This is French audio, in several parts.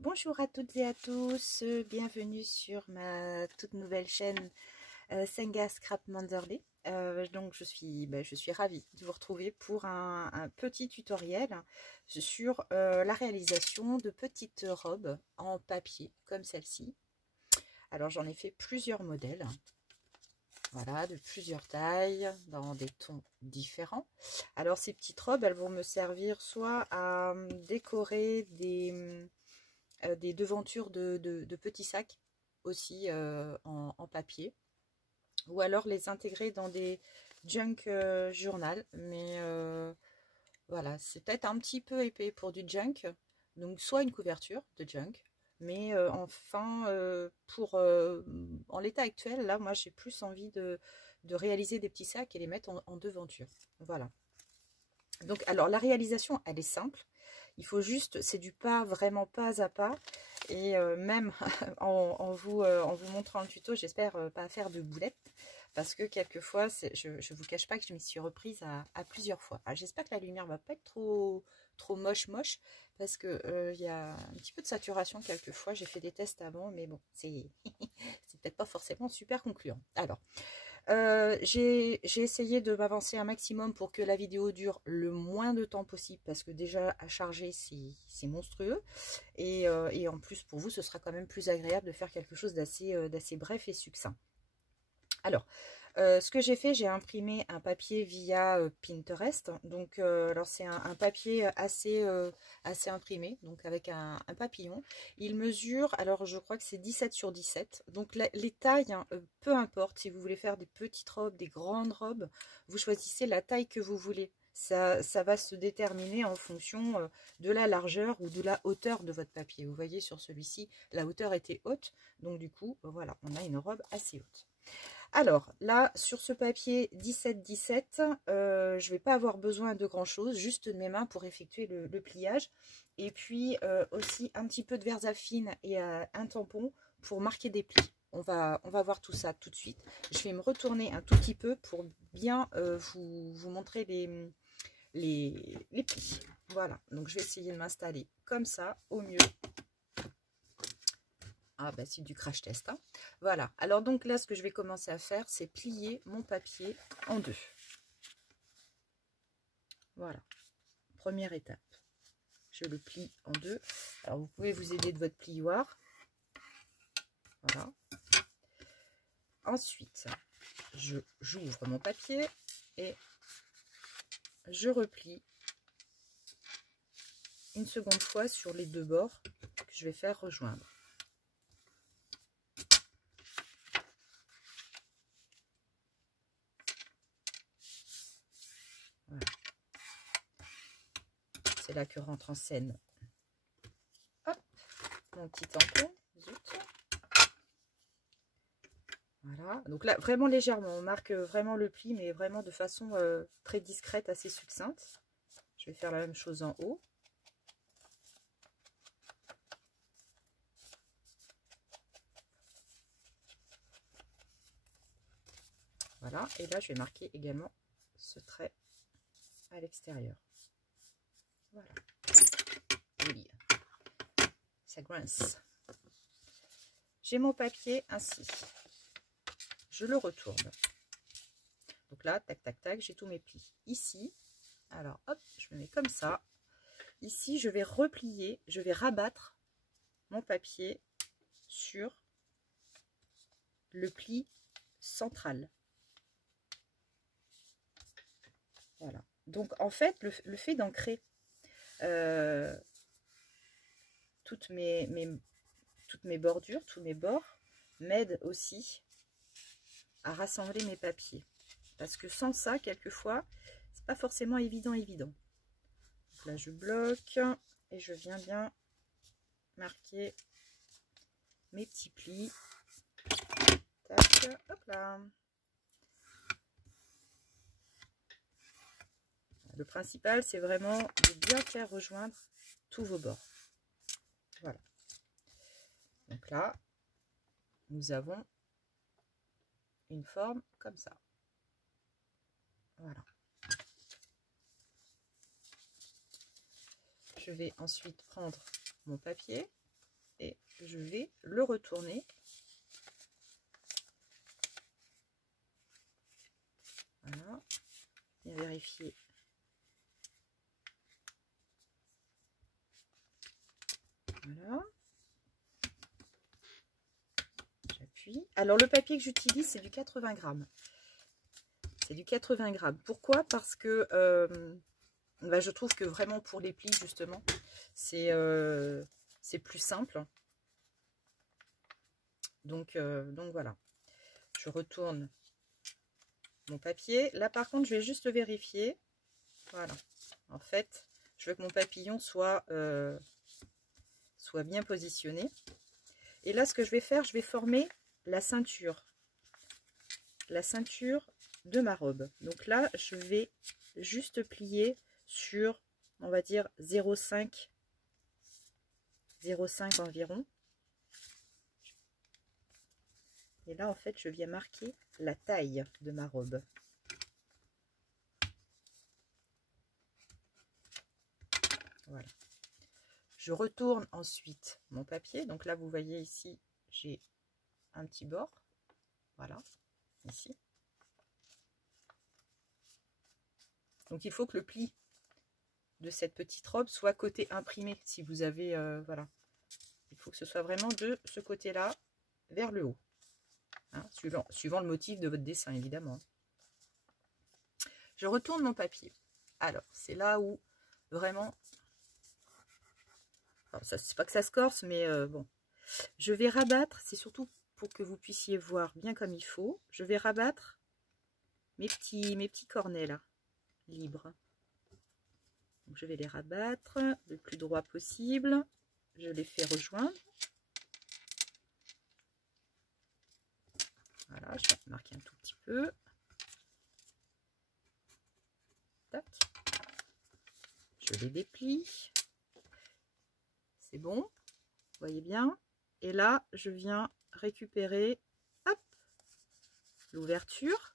Bonjour à toutes et à tous, bienvenue sur ma toute nouvelle chaîne Senga Scrap Manderley. Donc je suis ravie de vous retrouver pour un petit tutoriel sur la réalisation de petites robes en papier comme celle-ci. Alors j'en ai fait plusieurs modèles, voilà, de plusieurs tailles, dans des tons différents. Alors ces petites robes, elles vont me servir soit à décorer des devantures de petits sacs aussi en papier, ou alors les intégrer dans des junk journal, mais voilà, c'est peut-être un petit peu épais pour du junk, donc soit une couverture de junk, mais enfin en l'état actuel, là moi j'ai plus envie de réaliser des petits sacs et les mettre en devanture. Voilà, donc alors la réalisation elle est simple. Il faut juste, c'est du pas, vraiment pas à pas. Et même en vous montrant le tuto, j'espère pas faire de boulettes. Parce que quelquefois, je ne vous cache pas que je m'y suis reprise à plusieurs fois. J'espère que la lumière va pas être trop moche. Parce que y a un petit peu de saturation quelquefois. J'ai fait des tests avant, mais bon, c'est peut-être pas forcément super concluant. Alors, j'ai essayé de m'avancer un maximum pour que la vidéo dure le moins de temps possible, parce que déjà à charger c'est monstrueux, et en plus pour vous ce sera quand même plus agréable de faire quelque chose d'assez bref et succinct. Alors, ce que j'ai fait, j'ai imprimé un papier via Pinterest. Donc, alors c'est un papier assez imprimé, donc avec un papillon. Il mesure, alors je crois que c'est 17 sur 17. Donc les tailles, hein, peu importe, si vous voulez faire des petites robes, des grandes robes, vous choisissez la taille que vous voulez. Ça va se déterminer en fonction de la largeur ou de la hauteur de votre papier. Vous voyez sur celui-ci, la hauteur était haute. Donc du coup, voilà, on a une robe assez haute. Alors là, sur ce papier 17-17, je ne vais pas avoir besoin de grand chose, juste de mes mains pour effectuer le pliage. Et puis aussi un petit peu de Versafine et un tampon pour marquer des plis. On va voir tout ça tout de suite. Je vais me retourner un tout petit peu pour bien vous montrer les plis. Voilà, donc je vais essayer de m'installer comme ça au mieux. Ah bah c'est du crash test, hein. Voilà, alors donc là ce que je vais commencer à faire, c'est plier mon papier en deux. Voilà, première étape, je le plie en deux. Alors vous pouvez vous aider de votre plioir. Voilà. Ensuite, j'ouvre mon papier et je replie une seconde fois sur les deux bords que je vais faire rejoindre. Voilà. C'est là que rentre en scène, hop, mon petit tampon. Zut. Voilà, donc là vraiment légèrement, on marque vraiment le pli, mais vraiment de façon très discrète, assez succincte. Je vais faire la même chose en haut. Voilà, et là je vais marquer également ce trait à l'extérieur. Voilà. Oui, ça grince. J'ai mon papier ainsi. Je le retourne. Donc là, tac, tac, tac, j'ai tous mes plis. Ici, alors hop, je me mets comme ça. Ici, je vais replier, je vais rabattre mon papier sur le pli central. Voilà. Donc, en fait, le fait d'ancrer toutes mes bordures, tous mes bords, m'aide aussi à rassembler mes papiers. Parce que sans ça, quelquefois, c'est pas forcément évident. Donc là, je bloque et je viens bien marquer mes petits plis. Tac, hop là. Le principal, c'est vraiment de bien faire rejoindre tous vos bords. Voilà. Donc là, nous avons une forme comme ça. Voilà. Je vais ensuite prendre mon papier et je vais le retourner. Voilà, bien vérifier. Voilà. J'appuie. Alors le papier que j'utilise, c'est du 80 grammes. C'est du 80 grammes. Pourquoi? Parce que bah, je trouve que vraiment pour les plis, justement, c'est plus simple. Donc voilà. Je retourne mon papier. Là, par contre, je vais juste vérifier. Voilà. En fait, je veux que mon papillon soit bien positionné. Et là, ce que je vais faire, je vais former la ceinture. La ceinture de ma robe. Donc là, je vais juste plier sur, on va dire, 0,5 environ. Et là, en fait, je viens marquer la taille de ma robe. Voilà. Je retourne ensuite mon papier. Donc là, vous voyez ici, j'ai un petit bord. Voilà, ici. Donc, il faut que le pli de cette petite robe soit côté imprimé. Si vous avez, voilà. Il faut que ce soit vraiment de ce côté-là vers le haut. Hein, suivant le motif de votre dessin, évidemment. Je retourne mon papier. Alors, c'est là où vraiment... C'est pas que ça se corse, mais bon. Je vais rabattre, c'est surtout pour que vous puissiez voir bien comme il faut. Je vais rabattre mes petits cornets là, libres. Donc, je vais les rabattre le plus droit possible. Je les fais rejoindre. Voilà, je vais marquer un tout petit peu. Tac. Je les déplie. C'est bon. Vous voyez bien. Et là, je viens récupérer l'ouverture,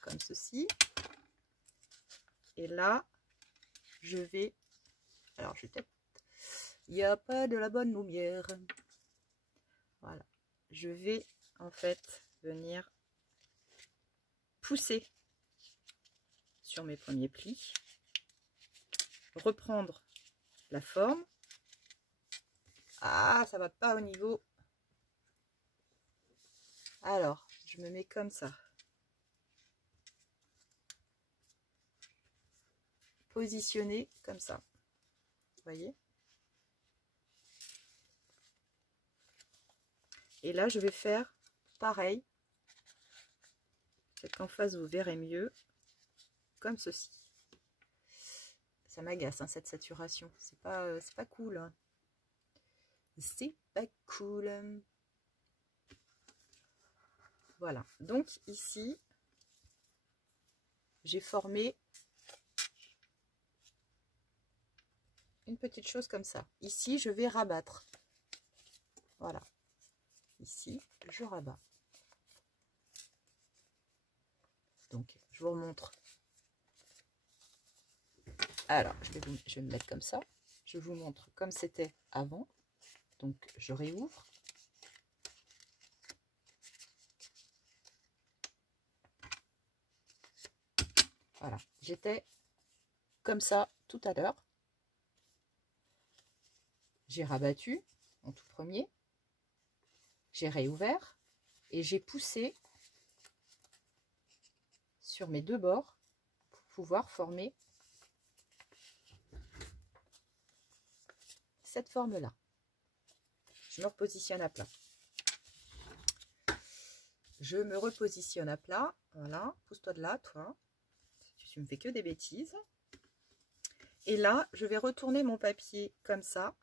comme ceci. Et là, je vais... Alors, je tape. Il n'y a pas de la bonne lumière. Voilà. Je vais, en fait, venir pousser sur mes premiers plis. Reprendre la forme. Ah, ça va pas au niveau. Alors, je me mets comme ça. Positionner comme ça. Vous voyez? Et là, je vais faire pareil. Peut-être qu'en face, vous verrez mieux. Comme ceci. Ça m'agace, hein, cette saturation. C'est pas cool. Hein. C'est pas cool. Voilà. Donc, ici, j'ai formé une petite chose comme ça. Ici, je vais rabattre. Voilà. Ici, je rabats. Donc, je vous remontre. Alors, je vais me mettre comme ça. Je vous montre comme c'était avant. Donc, je réouvre. Voilà. J'étais comme ça tout à l'heure. J'ai rabattu en tout premier. J'ai réouvert et j'ai poussé sur mes deux bords pour pouvoir former cette forme-là. Je me repositionne à plat. Je me repositionne à plat. Voilà, pousse-toi de là, toi. Tu me fais que des bêtises. Et là, je vais retourner mon papier comme ça.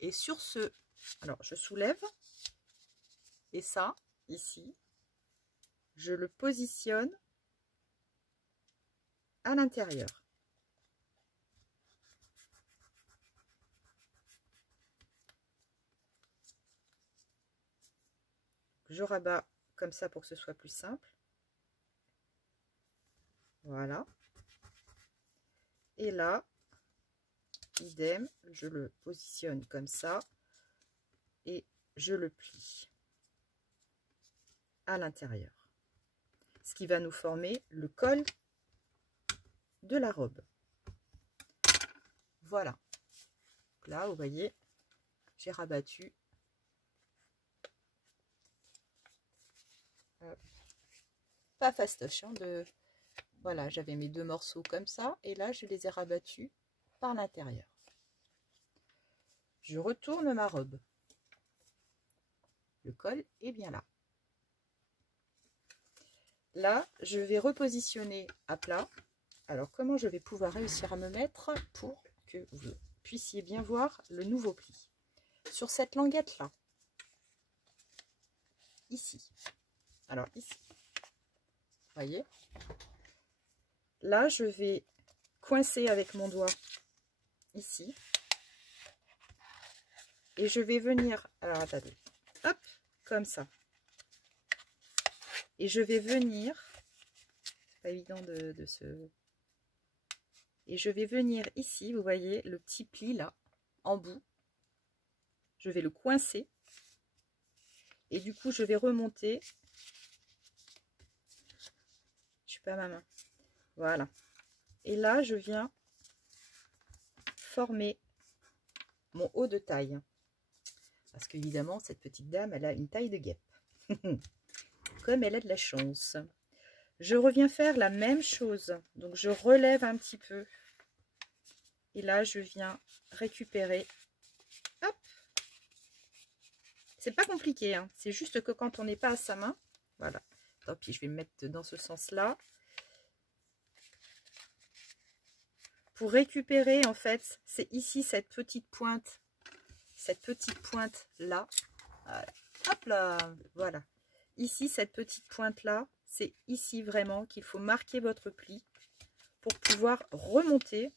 Et sur ce... Alors, je soulève. Et ça, ici, je le positionne à l'intérieur. Je rabats comme ça pour que ce soit plus simple. Voilà. Et là, idem, je le positionne comme ça et je le plie à l'intérieur. Ce qui va nous former le col de la robe. Voilà. Donc là, vous voyez, j'ai rabattu. Pas fastoche, hein, voilà, j'avais mes deux morceaux comme ça, et là, je les ai rabattus par l'intérieur. Je retourne ma robe. Le col est bien là. Là, je vais repositionner à plat. Alors, comment je vais pouvoir réussir à me mettre pour que vous puissiez bien voir le nouveau pli? Sur cette languette-là. Ici. Alors, ici. Vous voyez? Là, je vais coincer avec mon doigt ici. Et je vais venir... Alors, attendez. Hop, comme ça. Et je vais venir... Pas évident de se... Et je vais venir ici, vous voyez, le petit pli là, en bout. Je vais le coincer. Et du coup, je vais remonter. Je suis pas à ma main. Voilà. Et là, je viens former mon haut de taille. Parce qu'évidemment, cette petite dame, elle a une taille de guêpe. Comme elle a de la chance. Je reviens faire la même chose. Donc, je relève un petit peu. Et là, je viens récupérer. Hop. C'est pas compliqué, hein. C'est juste que quand on n'est pas à sa main, voilà. Tant pis, je vais me mettre dans ce sens-là. Pour récupérer, en fait, c'est ici cette petite pointe. Cette petite pointe-là. Voilà. Hop là. Voilà. Ici, cette petite pointe-là, c'est ici vraiment qu'il faut marquer votre pli pour pouvoir remonter.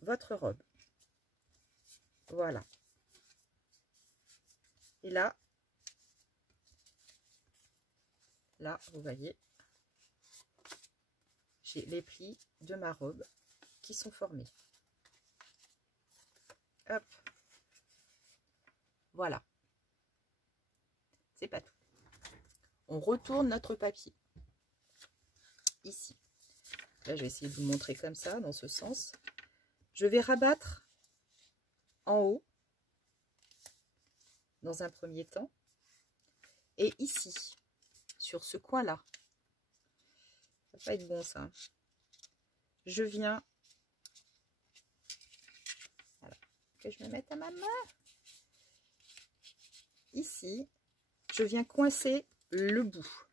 Votre robe. Voilà. Et là, vous voyez, j'ai les plis de ma robe qui sont formés. Hop. Voilà. C'est pas tout. On retourne notre papier. Ici. Là, je vais essayer de vous montrer comme ça, dans ce sens. Je vais rabattre en haut, dans un premier temps. Et ici, sur ce coin-là, ça va pas être bon ça. Je viens, voilà, que je me mette à ma main. Ici, je viens coincer le bout.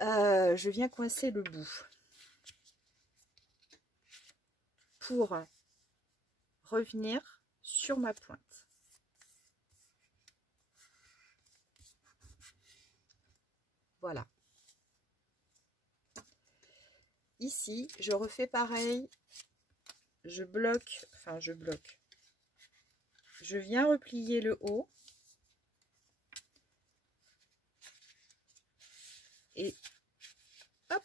Je viens coincer le bout pour revenir sur ma pointe. Voilà. Ici, je refais pareil. Je bloque, enfin je bloque. Je viens replier le haut. Et hop.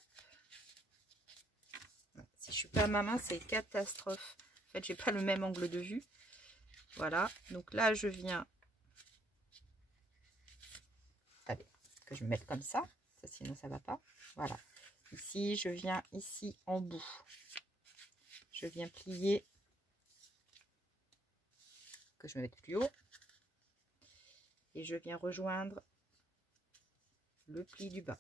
Si je suis pas à ma main, c'est catastrophe. En fait, j'ai pas le même angle de vue. Voilà. Donc là, je viens. Allez, que je me mette comme ça. Sinon, ça va pas. Voilà. Ici, je viens ici en bout. Je viens plier. Que je me mette plus haut. Et je viens rejoindre le pli du bas.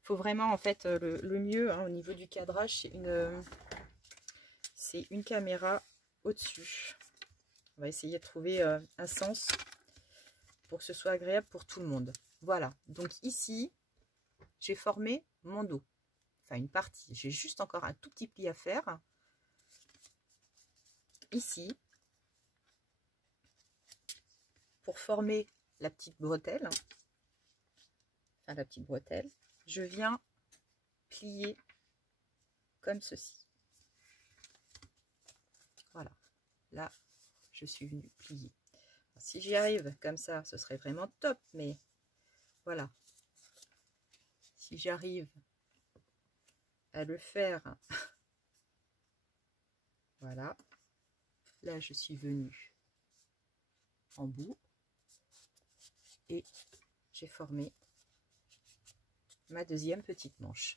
Il faut vraiment, en fait, le mieux, hein, au niveau du cadrage, c'est une caméra au-dessus. On va essayer de trouver un sens pour que ce soit agréable pour tout le monde. Voilà, donc ici, j'ai formé mon dos. Enfin, une partie. J'ai juste encore un tout petit pli à faire. Ici, pour former la petite bretelle, enfin la petite bretelle, je viens plier comme ceci. Voilà, là, je suis venue plier. Si j'y arrive comme ça, ce serait vraiment top, mais voilà. Si j'arrive à le faire. Voilà. Là, je suis venue en bout et j'ai formé ma deuxième petite manche.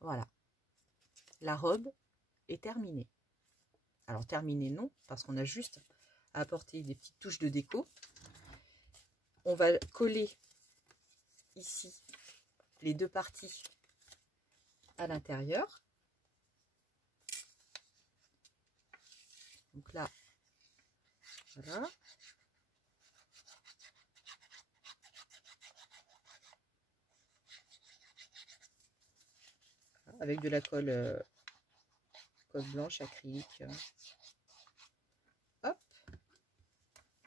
Voilà. La robe est terminée. Alors terminée non, parce qu'on a juste à apporter des petites touches de déco. On va coller ici les deux parties à l'intérieur. Donc là, voilà. Avec de la colle, colle blanche acrylique. Hop.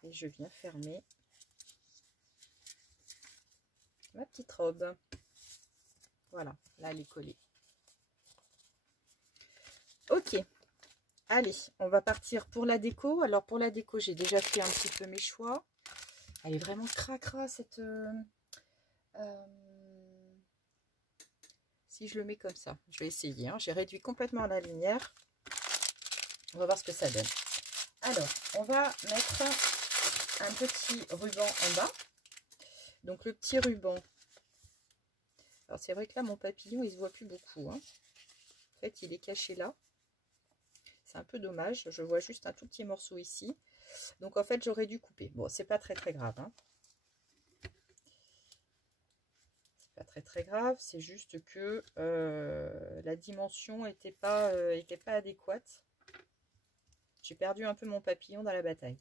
Et je viens fermer ma petite robe. Voilà, là elle est collée. Ok. Allez, on va partir pour la déco. Alors pour la déco, j'ai déjà fait un petit peu mes choix. Elle est vraiment cracra cette... si je le mets comme ça, je vais essayer. Hein. J'ai réduit complètement la lumière. On va voir ce que ça donne. Alors, on va mettre un petit ruban en bas. Donc le petit ruban. Alors c'est vrai que là, mon papillon, il se voit plus beaucoup. Hein. En fait, il est caché là. C'est un peu dommage, je vois juste un tout petit morceau ici. Donc en fait, j'aurais dû couper. Bon, c'est pas très grave. Hein. C'est pas très grave, c'est juste que la dimension n'était pas adéquate. J'ai perdu un peu mon papillon dans la bataille.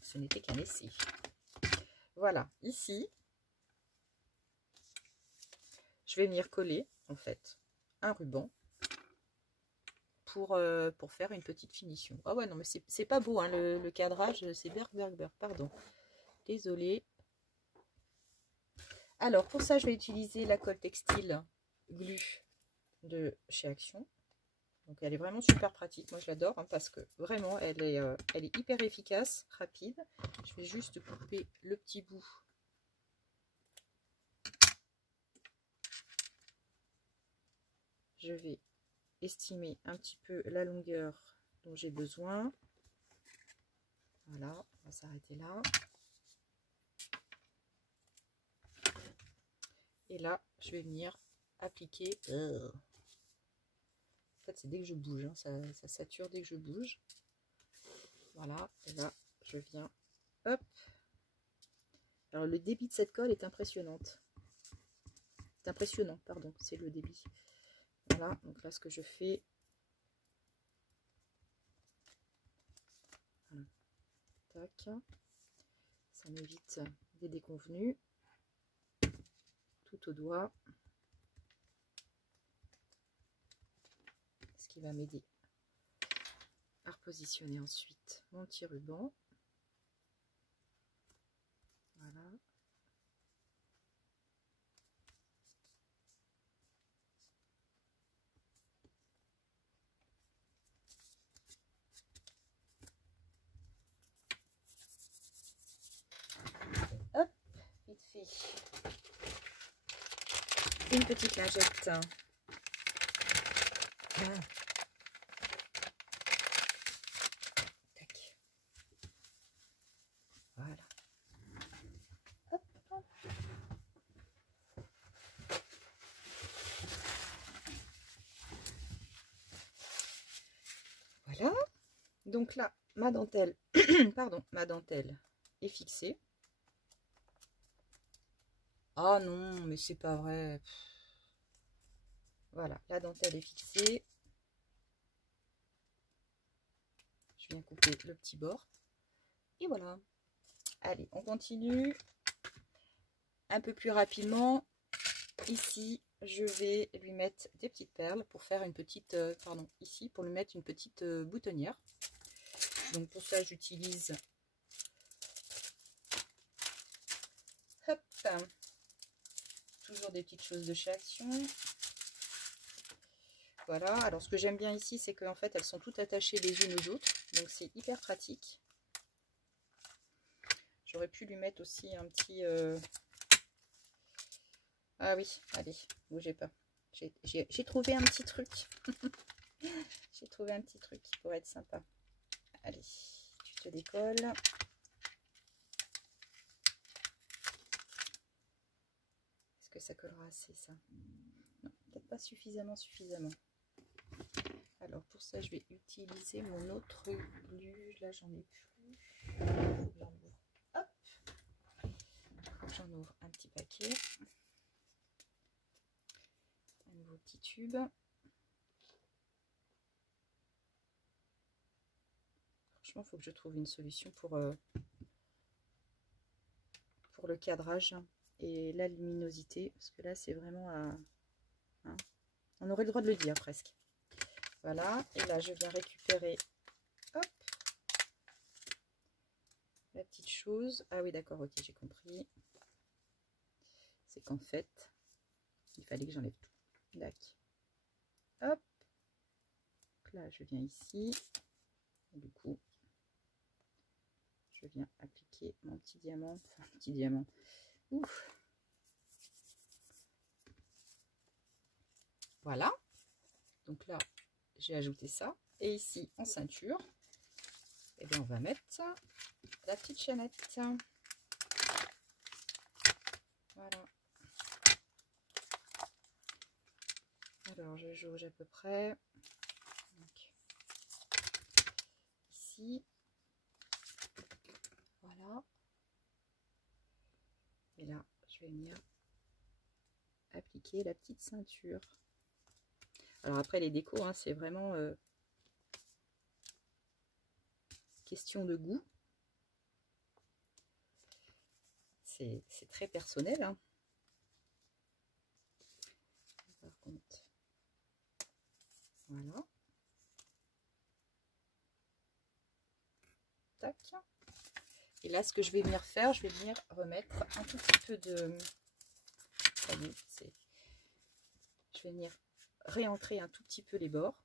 Ce n'était qu'un essai. Voilà, ici, je vais venir coller en fait un ruban. Pour faire une petite finition. Ah ouais, non, mais c'est pas beau, hein, le cadrage, c'est berg, pardon. Désolée. Alors, pour ça, je vais utiliser la colle textile Glu de chez Action. Donc, elle est vraiment super pratique. Moi, je l'adore, hein, parce que vraiment, elle est hyper efficace, rapide. Je vais juste couper le petit bout. Je vais estimer un petit peu la longueur dont j'ai besoin. Voilà, on va s'arrêter là. Et là, je vais venir appliquer. En fait, c'est dès que je bouge, hein, ça sature dès que je bouge. Voilà, et là, je viens. Hop. Alors, le débit de cette colle est impressionnante. C'est impressionnant, pardon, c'est le débit. Voilà, donc là, ce que je fais. Voilà. Tac. Ça m'évite des déconvenues. Tout au doigt. Ce qui va m'aider à repositionner ensuite mon petit ruban. Voilà. Hop, vite fait. Une petite lingette. Ah. Tac. Voilà. Hop, hop. Voilà. Donc là, ma dentelle, pardon, ma dentelle est fixée. Ah non, mais c'est pas vrai. Voilà, la dentelle est fixée. Je viens couper le petit bord. Et voilà. Allez, on continue un peu plus rapidement. Ici, je vais lui mettre des petites perles pour faire une petite, pardon, ici, pour lui mettre une petite boutonnière. Donc pour ça, j'utilise hop, toujours des petites choses de chez Action. Voilà, alors ce que j'aime bien ici, c'est qu'en fait, elles sont toutes attachées les unes aux autres. Donc c'est hyper pratique. J'aurais pu lui mettre aussi un petit... Ah oui, allez, bougez pas. J'ai trouvé un petit truc. J'ai trouvé un petit truc qui pourrait être sympa. Allez, tu te décolles. Est-ce que ça collera assez, ça? Non, peut-être pas suffisamment. Alors, pour ça, je vais utiliser mon autre glu. Là, j'en ai plus. Hop! J'en ouvre un petit paquet. Un nouveau petit tube. Franchement, il faut que je trouve une solution pour le cadrage et la luminosité. Parce que là, c'est vraiment à... Hein, on aurait le droit de le dire, presque. Voilà. Et là, je viens récupérer... Hop! La petite chose. Ah oui, d'accord, ok, j'ai compris. C'est qu'en fait, il fallait que j'enlève tout. Dac. Hop. Donc là, je viens ici. Et du coup, je viens appliquer mon petit diamant. Enfin, petit diamant. Ouf. Voilà. Donc là, j'ai ajouté ça. Et ici, en ceinture, et bien, on va mettre la petite chaînette. Voilà. Alors, je jauge à peu près. Donc, ici. Voilà. Et là, je vais venir appliquer la petite ceinture. Alors après, les décos, hein, c'est vraiment question de goût. C'est très personnel. Hein. Par contre, voilà. Tac. Et là, ce que je vais venir faire, je vais venir remettre un tout petit peu de... Je vais venir réancrer un tout petit peu les bords.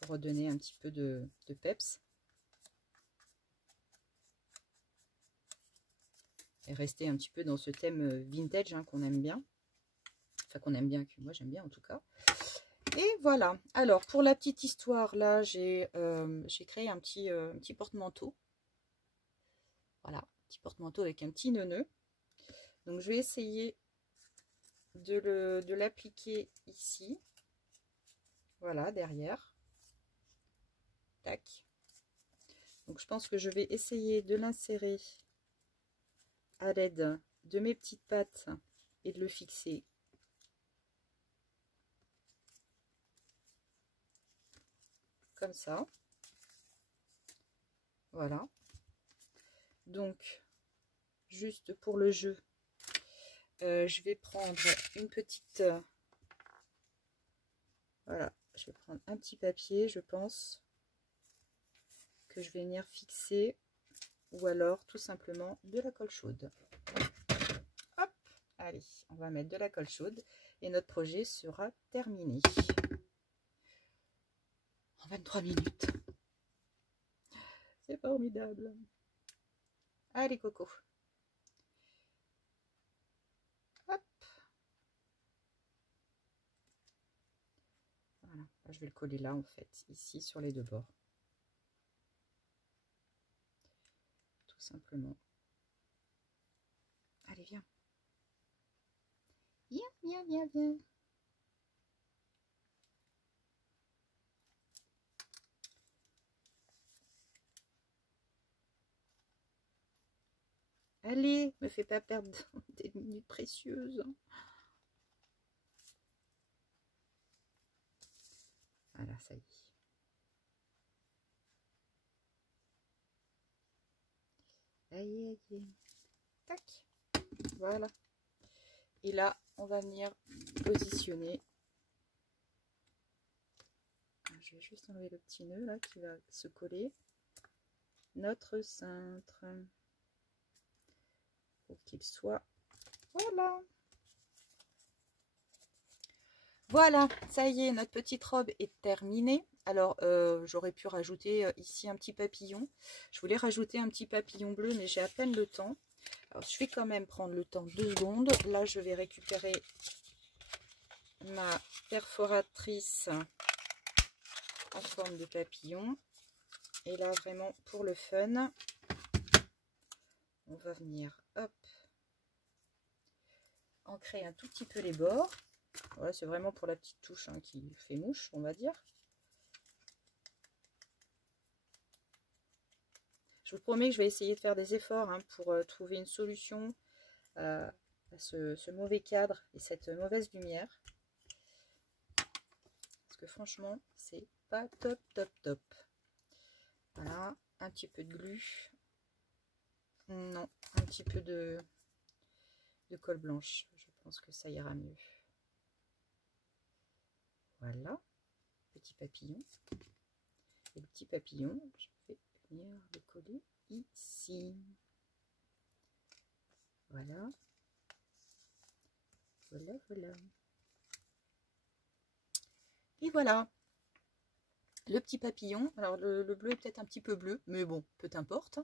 Pour redonner un petit peu de peps. Et rester un petit peu dans ce thème vintage hein, qu'on aime bien. Enfin, qu'on aime bien, que moi j'aime bien en tout cas. Et voilà. Alors, pour la petite histoire, là, j'ai créé un petit porte-manteau. Voilà, petit porte-manteau avec un petit nœud. Donc, je vais essayer de l'appliquer ici. Voilà, derrière. Tac. Donc, je pense que je vais essayer de l'insérer à l'aide de mes petites pattes et de le fixer. Comme ça. Voilà. Donc, juste pour le jeu, je vais prendre une petite... voilà, je vais prendre un petit papier, je pense, que je vais venir fixer, ou alors tout simplement de la colle chaude. Hop, allez, on va mettre de la colle chaude et notre projet sera terminé. En 23 minutes. C'est formidable. Allez, Coco. Hop. Voilà, je vais le coller là, en fait, ici, sur les deux bords. Tout simplement. Allez, viens. Viens, viens, viens, viens. Allez, me fais pas perdre des minutes précieuses. Voilà, ça y est. Aïe, aïe. Tac. Voilà. Et là, on va venir positionner. Je vais juste enlever le petit nœud là qui va se coller. Notre cintre. Pour qu'il soit. Voilà. Voilà, ça y est, notre petite robe est terminée. Alors, j'aurais pu rajouter ici un petit papillon. Je voulais rajouter un petit papillon bleu, mais j'ai à peine le temps. Alors, je vais quand même prendre le temps 2 secondes. Là, je vais récupérer ma perforatrice en forme de papillon. Et là, vraiment, pour le fun, on va venir, hop, ancrer un tout petit peu les bords. Voilà, c'est vraiment pour la petite touche hein, qui fait mouche, on va dire. Je vous promets que je vais essayer de faire des efforts hein, pour trouver une solution à ce mauvais cadre et cette mauvaise lumière. Parce que franchement, c'est pas top, top, top. Voilà, un petit peu de glu. Non, un petit peu de colle blanche. Je pense que ça ira mieux. Voilà, petit papillon. Et le petit papillon, je vais venir le coller ici. Voilà. Voilà, voilà. Et voilà. Le petit papillon. Alors, le bleu est peut-être un petit peu bleu, mais bon, peu importe.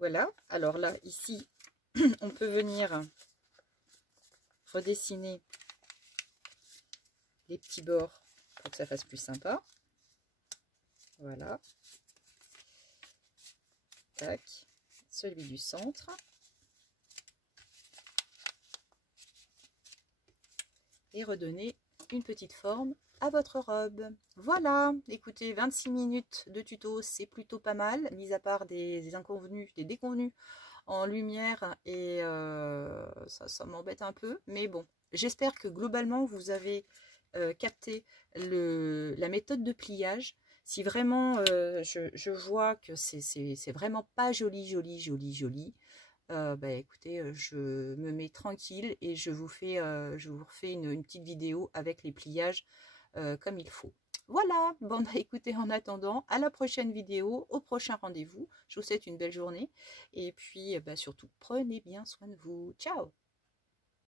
Voilà. Alors là, ici, on peut venir redessiner les petits bords pour que ça fasse plus sympa. Voilà. Tac. Celui du centre. Et redonner une petite forme à votre robe. Voilà, écoutez, 26 minutes de tuto, c'est plutôt pas mal, mis à part des inconvenus, des déconvenus en lumière, et ça m'embête un peu, mais bon, j'espère que globalement vous avez capté la méthode de pliage. Si vraiment je vois que c'est vraiment pas joli, bah écoutez, je me mets tranquille et je vous refais une petite vidéo avec les pliages comme il faut. Voilà, bon bah écoutez, en attendant, à la prochaine vidéo, au prochain rendez-vous. Je vous souhaite une belle journée et puis bah, surtout, prenez bien soin de vous. Ciao!